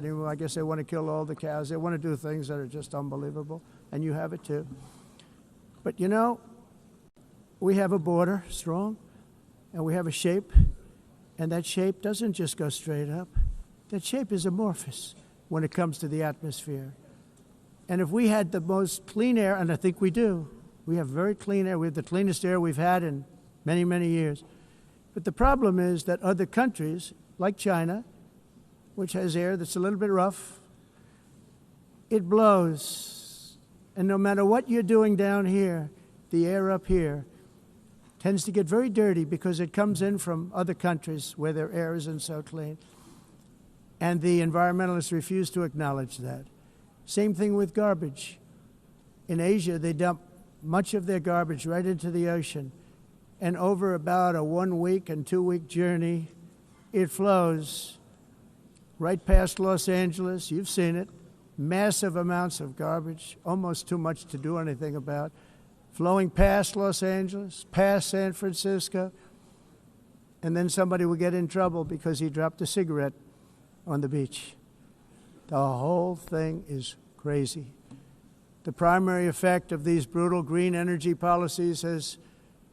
anymore. I guess they want to kill all the cows. They want to do things that are just unbelievable, and you have it too. But you know, we have a border, strong, and we have a shape, and that shape doesn't just go straight up. That shape is amorphous when it comes to the atmosphere. And if we had the most clean air, and I think we do, we have very clean air. We have the cleanest air we've had in many, many years. But the problem is that other countries, like China, which has air that's a little bit rough, it blows. And no matter what you're doing down here, the air up here tends to get very dirty because it comes in from other countries where their air isn't so clean. And the environmentalists refuse to acknowledge that. Same thing with garbage. In Asia, they dump much of their garbage right into the ocean. And over about a 1 week and 2 week journey, it flows right past Los Angeles. You've seen it. Massive amounts of garbage, almost too much to do anything about, flowing past Los Angeles, past San Francisco, and then somebody will get in trouble because he dropped a cigarette on the beach. The whole thing is crazy. The primary effect of these brutal green energy policies has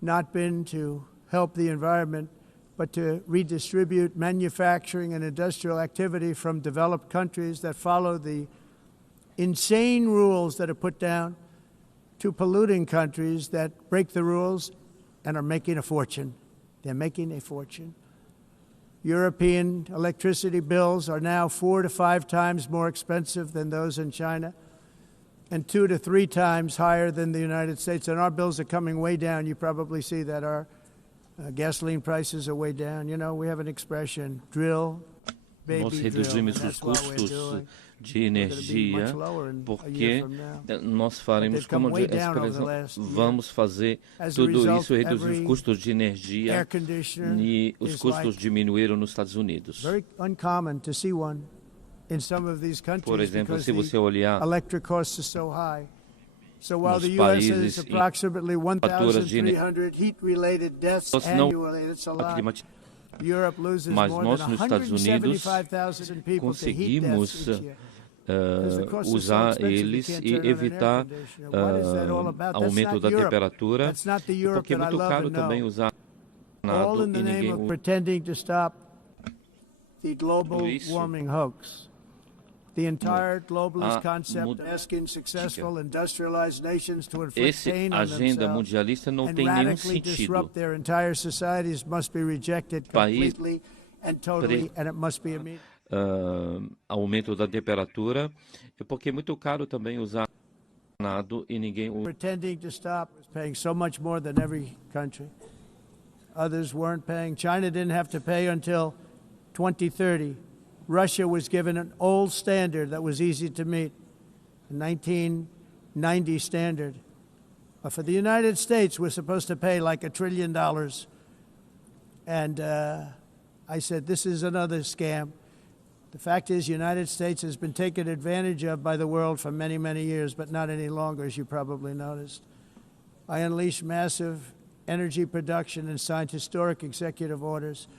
not been to help the environment, but to redistribute manufacturing and industrial activity from developed countries that follow the insane rules that are put down to polluting countries that break the rules and are making a fortune. They're making a fortune. European electricity bills are now 4 to 5 times more expensive than those in China, and 2 to 3 times higher than the United States. And our bills are coming way down. You probably see that our gasoline prices are way down. You know, we have an expression, drill, baby, Nós drill. reduzimos And os that's what we're custos doing. de energia porque nós faremos como vamos fazer tudo isso, reduzir os custos de energia, e os custos diminuíram nos Estados Unidos. Por exemplo, se você olhar nos países em faturas de energia, mas nós nos Estados Unidos conseguimos usar eles e evitar aumento da temperatura, porque é muito caro também usar NATO e ninguém usa isso. The entire globalist concept asking successful industrialized nations to inflict pain on themselves and radically disrupt their entire societies must be rejected completely and totally, and it must be immediate. Aumento da temperatura, porque é muito caro também usar NATO e ninguém usa. Pretending to stop is paying so much more than every country. Others weren't paying. China didn't have to pay until 2030. Russia was given an old standard that was easy to meet, a 1990 standard. But for the United States, we're supposed to pay like $1 trillion. And I said, this is another scam. The fact is, the United States has been taken advantage of by the world for many, many years, but not any longer, as you probably noticed. I unleashed massive energy production and signed historic executive orders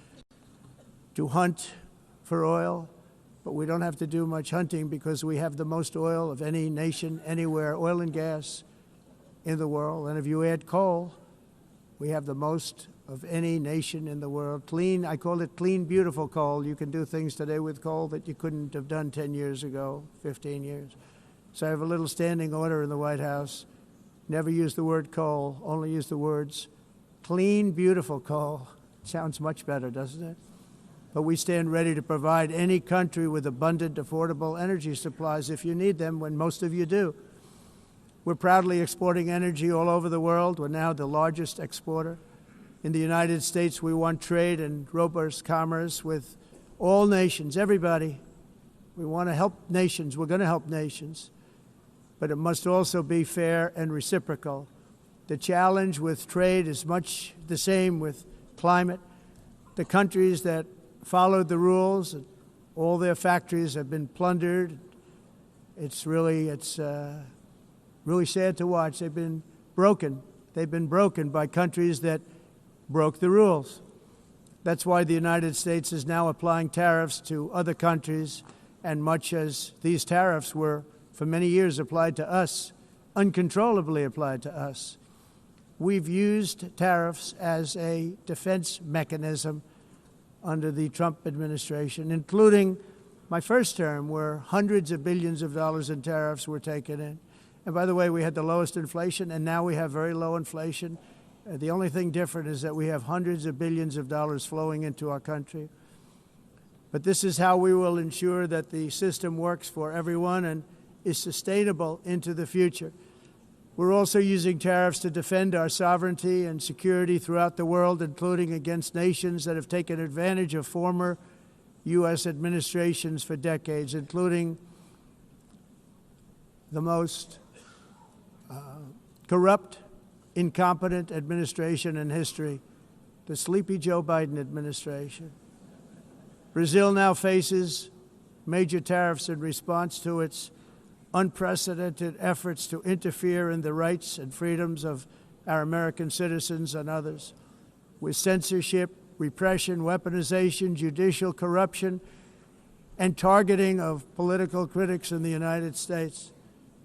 to hunt for oil, but we don't have to do much hunting because we have the most oil of any nation anywhere, oil and gas in the world. And if you add coal, we have the most of any nation in the world. Clean, I call it clean, beautiful coal. You can do things today with coal that you couldn't have done 10 years ago, 15 years. So I have a little standing order in the White House. Never use the word coal, only use the words clean, beautiful coal. Sounds much better, doesn't it? But we stand ready to provide any country with abundant, affordable energy supplies if you need them, when most of you do. We're proudly exporting energy all over the world. We're now the largest exporter. In the United States, we want trade and robust commerce with all nations, everybody. We want to help nations. We're going to help nations. But it must also be fair and reciprocal. The challenge with trade is much the same with climate. The countries that followed the rules, all their factories have been plundered. It's really sad to watch. They've been broken. They've been broken by countries that broke the rules. That's why the United States is now applying tariffs to other countries And much as these tariffs were, for many years, applied to us, uncontrollably applied to us, we've used tariffs as a defense mechanism under the Trump administration, including my first term, where hundreds of billions of dollars in tariffs were taken in. And by the way, we had the lowest inflation, and now we have very low inflation. The only thing different is that we have hundreds of billions of dollars flowing into our country. But this is how we will ensure that the system works for everyone and is sustainable into the future. We're also using tariffs to defend our sovereignty and security throughout the world, including against nations that have taken advantage of former U.S. administrations for decades, including the most corrupt, incompetent administration in history, the sleepy Joe Biden administration. Brazil now faces major tariffs in response to its unprecedented efforts to interfere in the rights and freedoms of our American citizens and others, with censorship, repression, weaponization, judicial corruption, and targeting of political critics in the United States.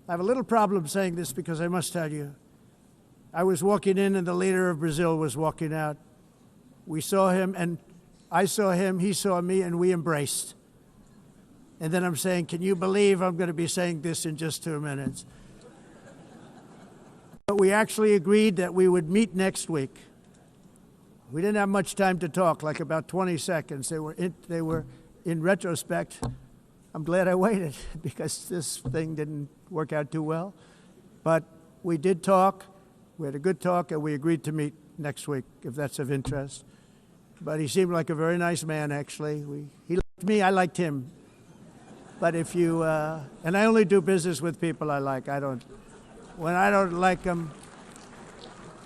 I have a little problem saying this because I must tell you, I was walking in and the leader of Brazil was walking out. We saw him, and I saw him, he saw me, and we embraced. And then I'm saying, can you believe I'm going to be saying this in just 2 minutes? But we actually agreed that we would meet next week. We didn't have much time to talk, like about 20 seconds. They were in retrospect, I'm glad I waited because this thing didn't work out too well. But we did talk. We had a good talk, and we agreed to meet next week, if that's of interest. But he seemed like a very nice man, actually. He liked me, I liked him. But if you, and I only do business with people I like. When I don't like them,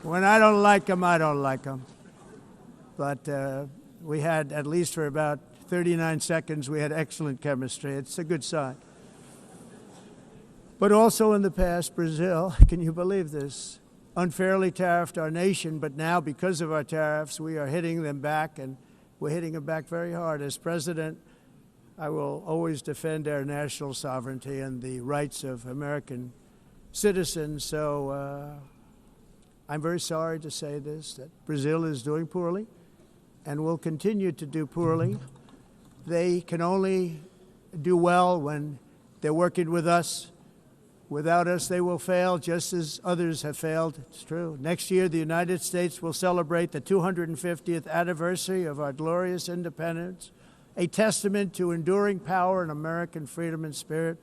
I don't like them. But we had, at least for about 39 seconds, we had excellent chemistry. It's a good sign. But also in the past, Brazil, can you believe this, unfairly tariffed our nation, but now because of our tariffs, we are hitting them back, and we're hitting them back very hard. As president, I will always defend our national sovereignty and the rights of American citizens. So I'm very sorry to say this, that Brazil is doing poorly and will continue to do poorly. They can only do well when they're working with us. Without us, they will fail, just as others have failed. It's true. Next year, the United States will celebrate the 250th anniversary of our glorious independence, a testament to enduring power and American freedom and spirit.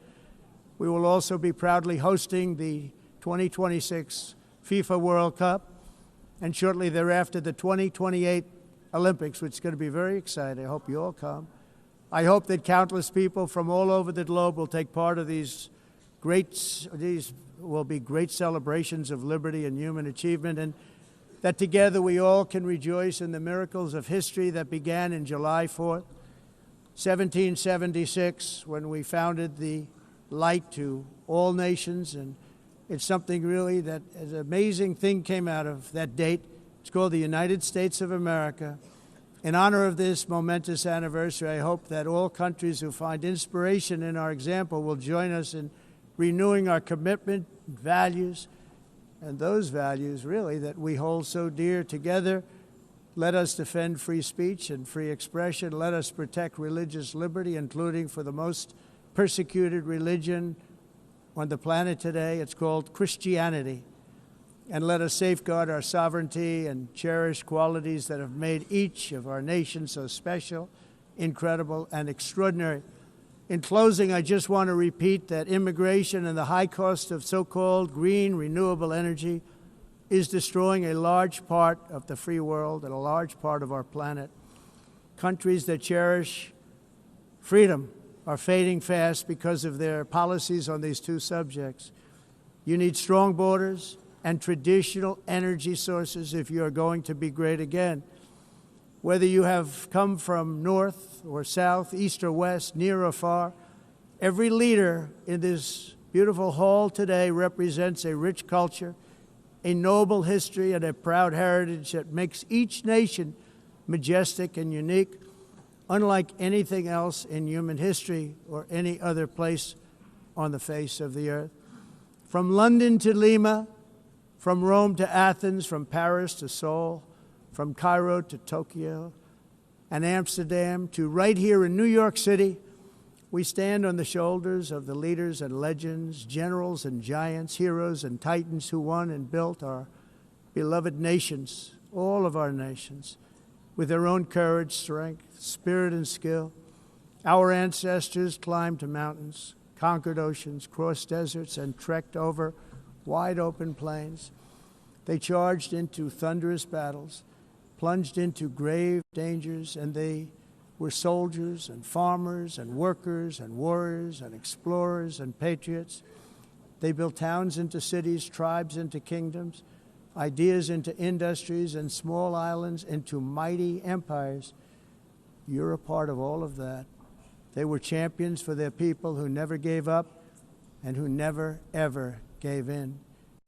We will also be proudly hosting the 2026 FIFA World Cup, and shortly thereafter, the 2028 Olympics, which is going to be very exciting. I hope you all come. I hope that countless people from all over the globe will take part of these will be great celebrations of liberty and human achievement, and that together we all can rejoice in the miracles of history that began in July 4th, 1776, when we founded the light to all nations. And it's something really that an amazing thing came out of that date. It's called the United States of America. In honor of this momentous anniversary, I hope that all countries who find inspiration in our example will join us in renewing our commitment, values, and those values, really, that we hold so dear together. Let us defend free speech and free expression. Let us protect religious liberty, including for the most persecuted religion on the planet today. It's called Christianity. And let us safeguard our sovereignty and cherish qualities that have made each of our nations so special, incredible, and extraordinary. In closing, I just want to repeat that immigration and the high cost of so-called green renewable energy is destroying a large part of the free world and a large part of our planet. Countries that cherish freedom are fading fast because of their policies on these two subjects. You need strong borders and traditional energy sources if you are going to be great again. Whether you have come from north or south, east or west, near or far, every leader in this beautiful hall today represents a rich culture, a noble history, and a proud heritage that makes each nation majestic and unique. unlike anything else in human history or any other place on the face of the earth. From London to Lima, from Rome to Athens, from Paris to Seoul, from Cairo to Tokyo and Amsterdam to right here in New York City, we stand on the shoulders of the leaders and legends, generals and giants, heroes and titans who won and built our beloved nations, all of our nations, with their own courage, strength, spirit, and skill. Our ancestors climbed mountains, conquered oceans, crossed deserts, and trekked over wide open plains. They charged into thunderous battles, plunged into grave dangers, and they were soldiers and farmers and workers and warriors and explorers and patriots. They built towns into cities, tribes into kingdoms, ideas into industries, and small islands into mighty empires. You're a part of all of that. They were champions for their people who never gave up and who never, ever gave in.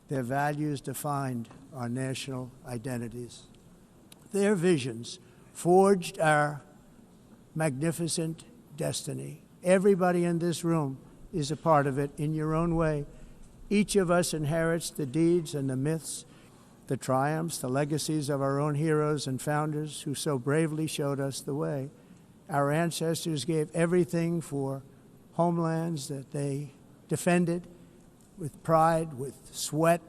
Their values defined our national identities. Their visions forged our magnificent destiny. Everybody in this room is a part of it in your own way. Each of us inherits the deeds and the myths, the triumphs, the legacies of our own heroes and founders who so bravely showed us the way. Our ancestors gave everything for homelands that they defended with pride, with sweat,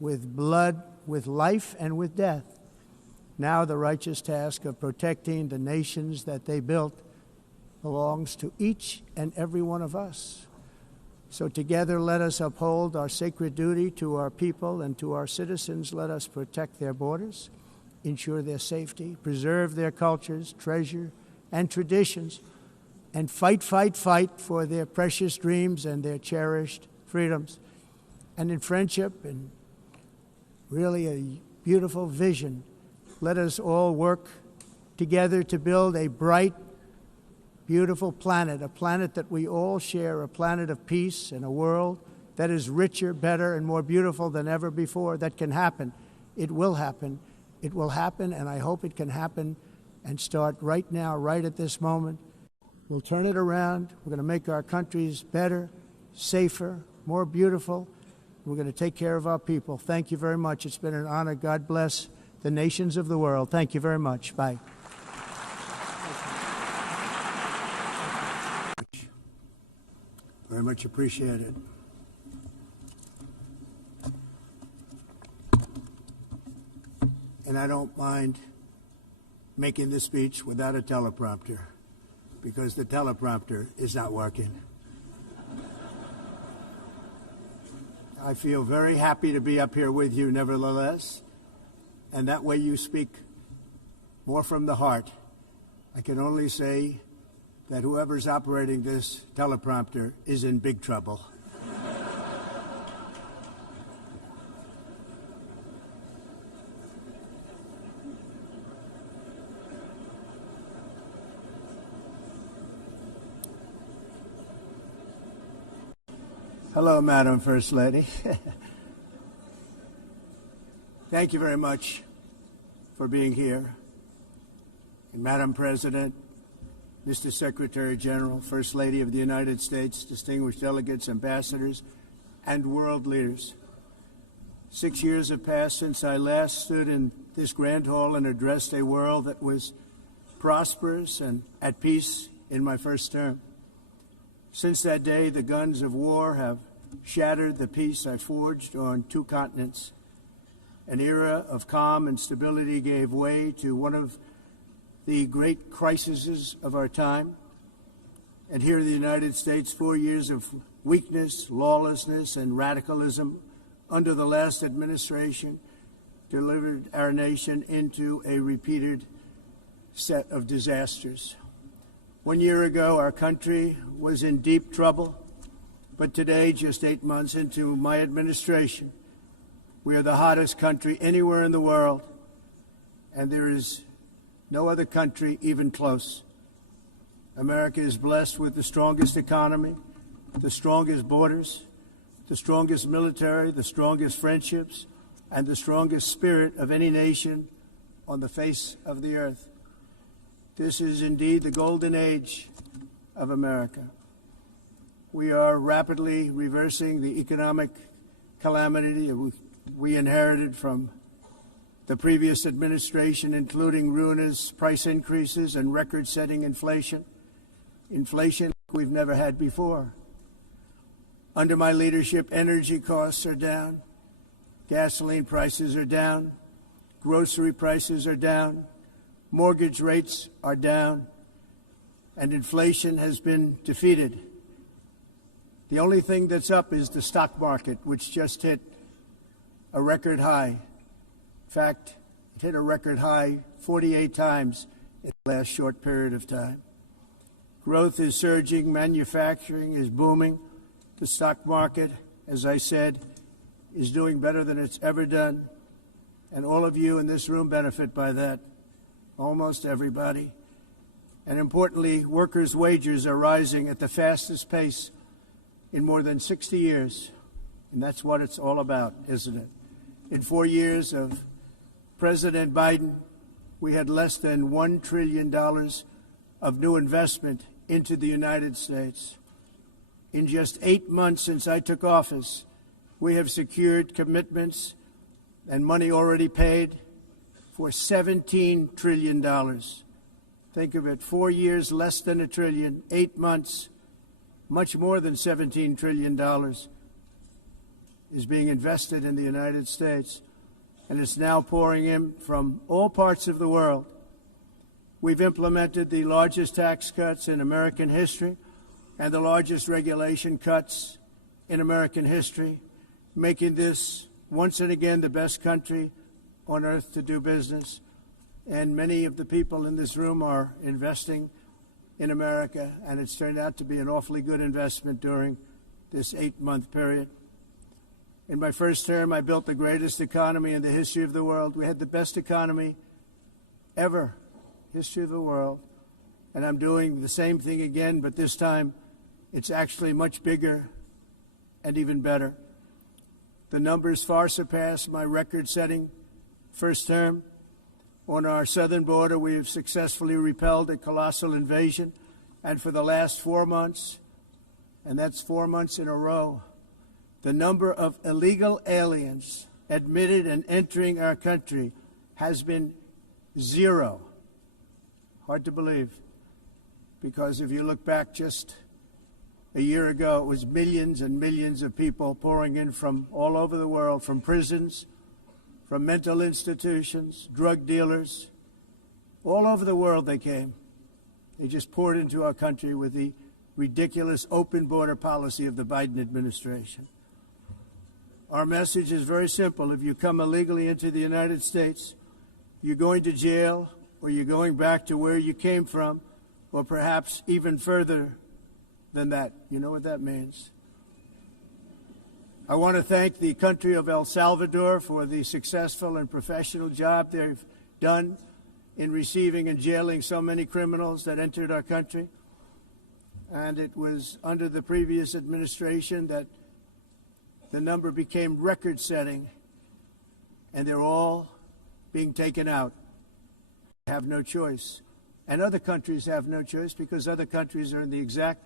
with blood, with life, and with death. Now the righteous task of protecting the nations that they built belongs to each and every one of us. So together let us uphold our sacred duty to our people and to our citizens. Let us protect their borders, ensure their safety, preserve their cultures, treasure, and traditions, and fight, fight, fight for their precious dreams and their cherished freedoms. And in friendship and really a beautiful vision, let us all work together to build a bright, beautiful planet, a planet that we all share, a planet of peace and a world that is richer, better, and more beautiful than ever before. That can happen. It will happen. It will happen, and I hope it can happen and start right now, right at this moment. We'll turn it around. We're going to make our countries better, safer, more beautiful. We're going to take care of our people. Thank you very much. It's been an honor. God bless the nations of the world. Thank you very much. Bye. Very much appreciated. And I don't mind making this speech without a teleprompter, because the teleprompter is not working. I feel very happy to be up here with you nevertheless, and that way you speak more from the heart. I can only say that whoever's operating this teleprompter is in big trouble. Hello, Madam First Lady. Thank you very much for being here. And Madam President, Mr. Secretary General, First Lady of the United States, distinguished delegates, ambassadors, and world leaders. 6 years have passed since I last stood in this grand hall and addressed a world that was prosperous and at peace in my first term. Since that day, the guns of war have shattered the peace I forged on 2 continents. An era of calm and stability gave way to one of the great crises of our time. And here in the United States, 4 years of weakness, lawlessness, and radicalism under the last administration delivered our nation into a repeated set of disasters. 1 year ago, our country was in deep trouble, but today, just 8 months into my administration, we are the hottest country anywhere in the world, and there is no other country even close. America is blessed with the strongest economy, the strongest borders, the strongest military, the strongest friendships, and the strongest spirit of any nation on the face of the earth. This is indeed the golden age of America. We are rapidly reversing the economic calamity we inherited from the previous administration, including ruinous price increases and record-setting inflation we've never had before. Under my leadership, energy costs are down, gasoline prices are down, grocery prices are down, mortgage rates are down, and inflation has been defeated. The only thing that's up is the stock market, which just hit a record high. In fact, it hit a record high 48 times in the last short period of time. Growth is surging, manufacturing is booming. The stock market, as I said, is doing better than it's ever done. And all of you in this room benefit by that, almost everybody. And importantly, workers' wages are rising at the fastest pace in more than 60 years. And that's what it's all about, isn't it? In 4 years of President Biden, we had less than $1 trillion of new investment into the United States. In just 8 months since I took office, we have secured commitments and money already paid for $17 trillion. Think of it, 4 years, less than $1 trillion, 8 months, much more than $17 trillion is being invested in the United States, and it's now pouring in from all parts of the world. We've implemented the largest tax cuts in American history and the largest regulation cuts in American history, making this once and again the best country on earth to do business. And many of the people in this room are investing in America, and it's turned out to be an awfully good investment during this 8-month period. In my first term, I built the greatest economy in the history of the world. We had the best economy ever, history of the world. And I'm doing the same thing again, but this time it's actually much bigger and even better. The numbers far surpass my record-setting first term. On our southern border, we have successfully repelled a colossal invasion, and for the last 4 months, and that's 4 months in a row, the number of illegal aliens admitted and entering our country has been 0. Hard to believe, because if you look back just a year ago, it was millions and millions of people pouring in from all over the world, from prisons, from mental institutions, drug dealers. All over the world they came. They just poured into our country with the ridiculous open border policy of the Biden administration. Our message is very simple. If you come illegally into the United States, you're going to jail, or you're going back to where you came from, or perhaps even further than that. You know what that means. I want to thank the country of El Salvador for the successful and professional job they've done in receiving and jailing so many criminals that entered our country. And it was under the previous administration that the number became record-setting, and they're all being taken out. They have no choice. And other countries have no choice, because other countries are in the exact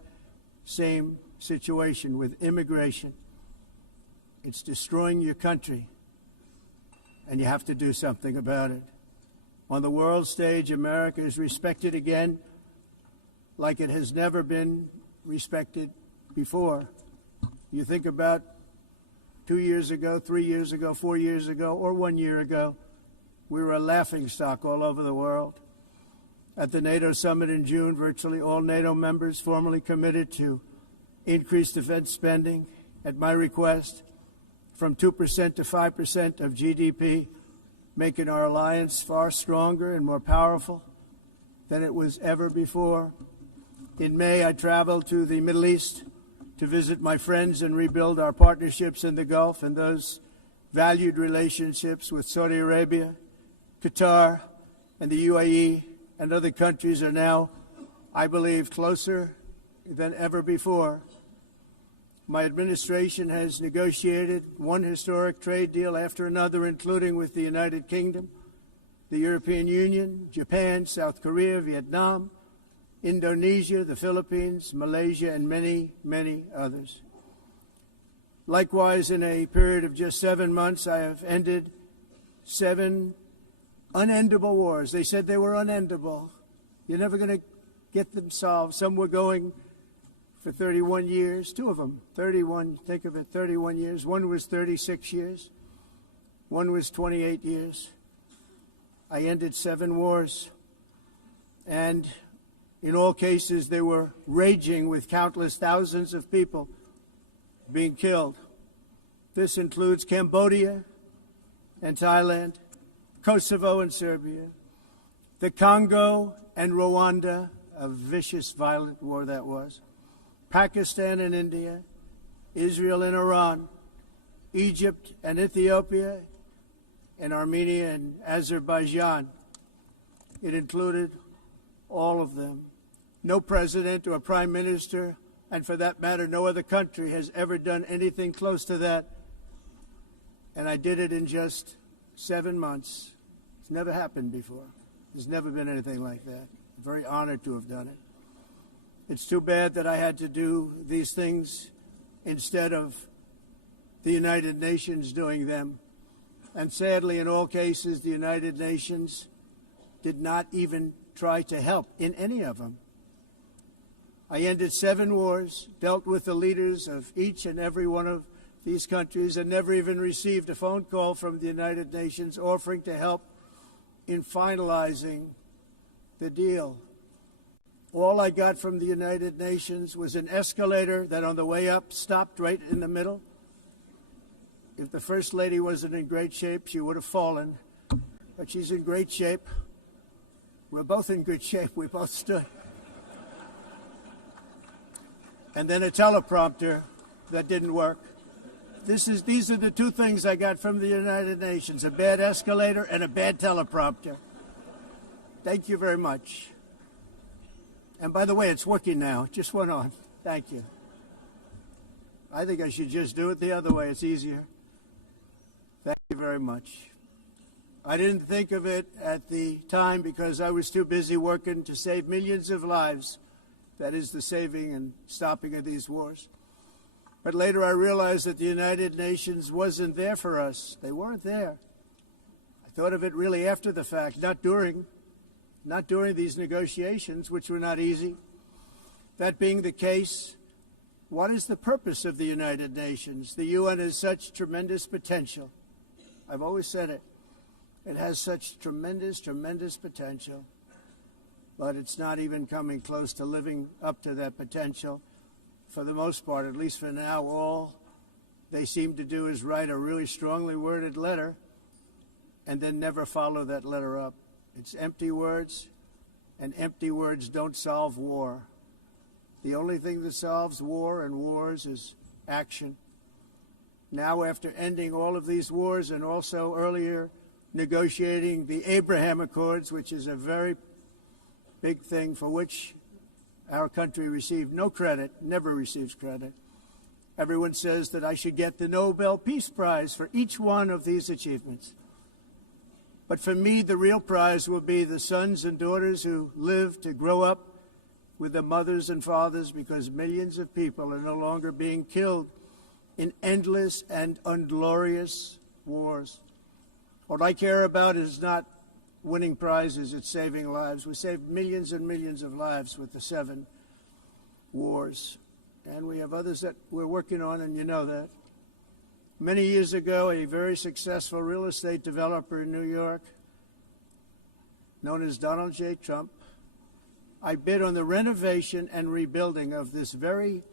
same situation with immigration. It's destroying your country, and you have to do something about it. On the world stage, America is respected again like it has never been respected before. You think about 2 years ago, 3 years ago, 4 years ago, or 1 year ago, we were a laughingstock all over the world. At the NATO summit in June, virtually all NATO members formally committed to increase defense spending at my request from 2% to 5% of GDP, making our alliance far stronger and more powerful than it was ever before. In May, I traveled to the Middle East to visit my friends and rebuild our partnerships in the Gulf and those valued relationships with Saudi Arabia, Qatar, and the UAE, and other countries are now, I believe, closer than ever before. My administration has negotiated one historic trade deal after another, including with the United Kingdom, the European Union, Japan, South Korea, Vietnam, Indonesia, the Philippines, Malaysia, and many, many others. Likewise, in a period of just 7 months, I have ended 7 unendable wars. They said they were unendable. You're never going to get them solved. Some were going for 31 years, 2 of them, 31, think of it, 31 years. One was 36 years. One was 28 years. I ended 7 wars. And in all cases, they were raging with countless thousands of people being killed. This includes Cambodia and Thailand, Kosovo and Serbia, the Congo and Rwanda, a vicious, violent war that was, Pakistan and India, Israel and Iran, Egypt and Ethiopia, and Armenia and Azerbaijan. It included all of them. No president or prime minister, and for that matter, no other country has ever done anything close to that. And I did it in just 7 months. It's never happened before. There's never been anything like that. I'm very honored to have done it. It's too bad that I had to do these things instead of the United Nations doing them. And sadly, in all cases, the United Nations did not even try to help in any of them. I ended 7 wars, dealt with the leaders of each and every one of these countries, and never even received a phone call from the United Nations offering to help in finalizing the deal. All I got from the United Nations was an escalator that on the way up stopped right in the middle. If the First Lady wasn't in great shape, she would have fallen. But she's in great shape. We're both in good shape. We both stood. And then a teleprompter that didn't work. These are the 2 things I got from the United Nations, a bad escalator and a bad teleprompter. Thank you very much. And by the way, it's working now. It just went on. Thank you. I think I should just do it the other way. It's easier. Thank you very much. I didn't think of it at the time because I was too busy working to save millions of lives. That is the saving and stopping of these wars. But later I realized that the United Nations wasn't there for us. They weren't there. I thought of it really after the fact, not during these negotiations, which were not easy. That being the case, what is the purpose of the United Nations? The UN has such tremendous potential. I've always said it. It has such tremendous, tremendous potential. But it's not even coming close to living up to that potential. For the most part, at least for now, all they seem to do is write a really strongly worded letter and then never follow that letter up. It's empty words, and empty words don't solve war. The only thing that solves war and wars is action. Now, after ending all of these wars and also earlier negotiating the Abraham Accords, which is a very big thing for which our country received no credit, never receives credit. Everyone says that I should get the Nobel Peace Prize for each one of these achievements. But for me, the real prize will be the sons and daughters who live to grow up with the mothers and fathers, because millions of people are no longer being killed in endless and unglorious wars. What I care about is not winning prizes, it's saving lives. We saved millions and millions of lives with the 7 wars. And we have others that we're working on, and you know that. Many years ago, a very successful real estate developer in New York, known as Donald J. Trump, I bid on the renovation and rebuilding of this very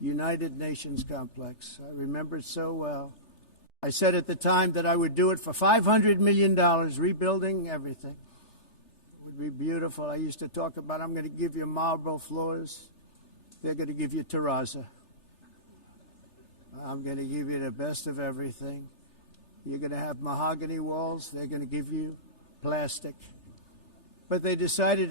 United Nations complex. I remember it so well. I said at the time that I would do it for $500 million, rebuilding everything. It would be beautiful. I used to talk about, I'm going to give you marble floors. They're going to give you terrazzo. I'm going to give you the best of everything. You're going to have mahogany walls. They're going to give you plastic. But they decided to